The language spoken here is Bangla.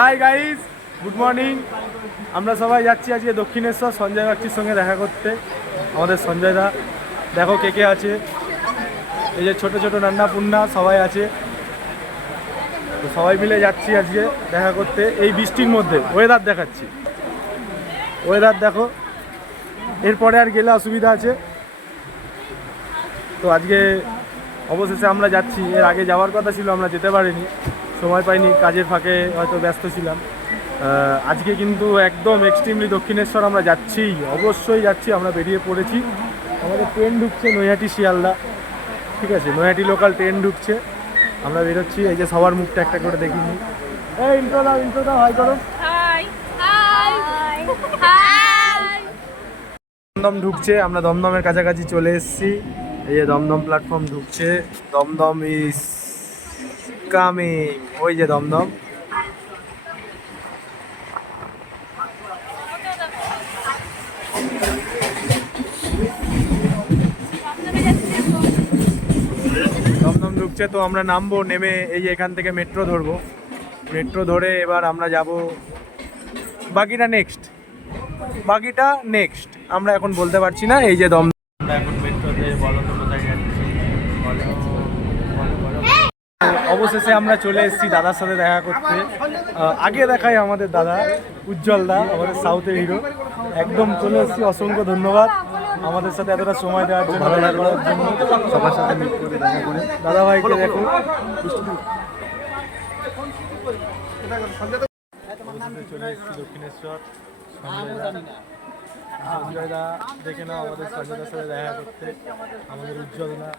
Hi guys, good morning. আমরা সবাই যাচ্ছি আজকে দক্ষিণেশ্বর সঞ্জয় বাগচির সঙ্গে দেখা করতে। আমাদের সঞ্জয় দা, দেখো কে কে আছে। এই যে ছোট ছোট নান্না পুন্না সবাই আছে, তো সবাই মিলে যাচ্ছি আজকে দেখা করতে এই বৃষ্টির মধ্যে। ওয়েদার দেখাচ্ছি, ওয়েদার দেখো। এরপরে আর গেলে অসুবিধা আছে, তো আজকে অবশেষে আমরা যাচ্ছি। এর আগে যাওয়ার কথা ছিল, আমরা যেতে পারিনি, সময় পাইনি, কাজের ফাঁকে হয়তো ব্যস্ত ছিলাম। আজকে কিন্তু একদম এক্সট্রিমলি দক্ষিণেশ্বর আমরা যাচ্ছি, অবশ্যই যাচ্ছি। আমরা বেরিয়ে পড়েছি, আমাদের ট্রেন ঢুকছে নৈহাটি শিয়ালদা, ঠিক আছে, নৈহাটি লোকাল ট্রেন ঢুকছে, আমরা বেরোচ্ছি। এই যে সবার মুখটা একটা করে দেখিনি। এই ইন্ট্রো দাও, হাই করো। দমদম ঢুকছে, আমরা দমদমের কাছাকাছি চলে এসেছি। এই যে দমদম প্ল্যাটফর্ম ঢুকছে, দমদম ইজ কামিং। ওই যে দমদম। দমদম ঢুকছে, তো আমরা নামবো, নেমে এই যে এখান থেকে মেট্রো ধরবো। মেট্রো ধরে এবার আমরা যাব বাকিটা নেক্সট আমরা এখন বলতে পারছি না। এই যে দমদম, আমরা এখন মেট্রোতে, বলো তো কোথায় যাচ্ছি, অবশেষে আমরা চলে এসেছি দাদার সাথে দেখা করতে। আগে দেখাই আমাদের দাদা উজ্জ্বল দা, আমাদের সাউথের হিরো, একদম চলে এসেছি। অসংখ্য ধন্যবাদ আমাদের সাথে এতটা সময় দেওয়ার জন্য, ভালো লাগার জন্য, সবার সাথে মিট করে দেখা করে। দাদা ভাইকে দেখো, চলে এসেছি দক্ষিণেশ্বর। সঞ্জয় দা দেখে নাও, আমাদের সঞ্জয় দার সাথে দেখা করতে। আমাদের উজ্জ্বল দা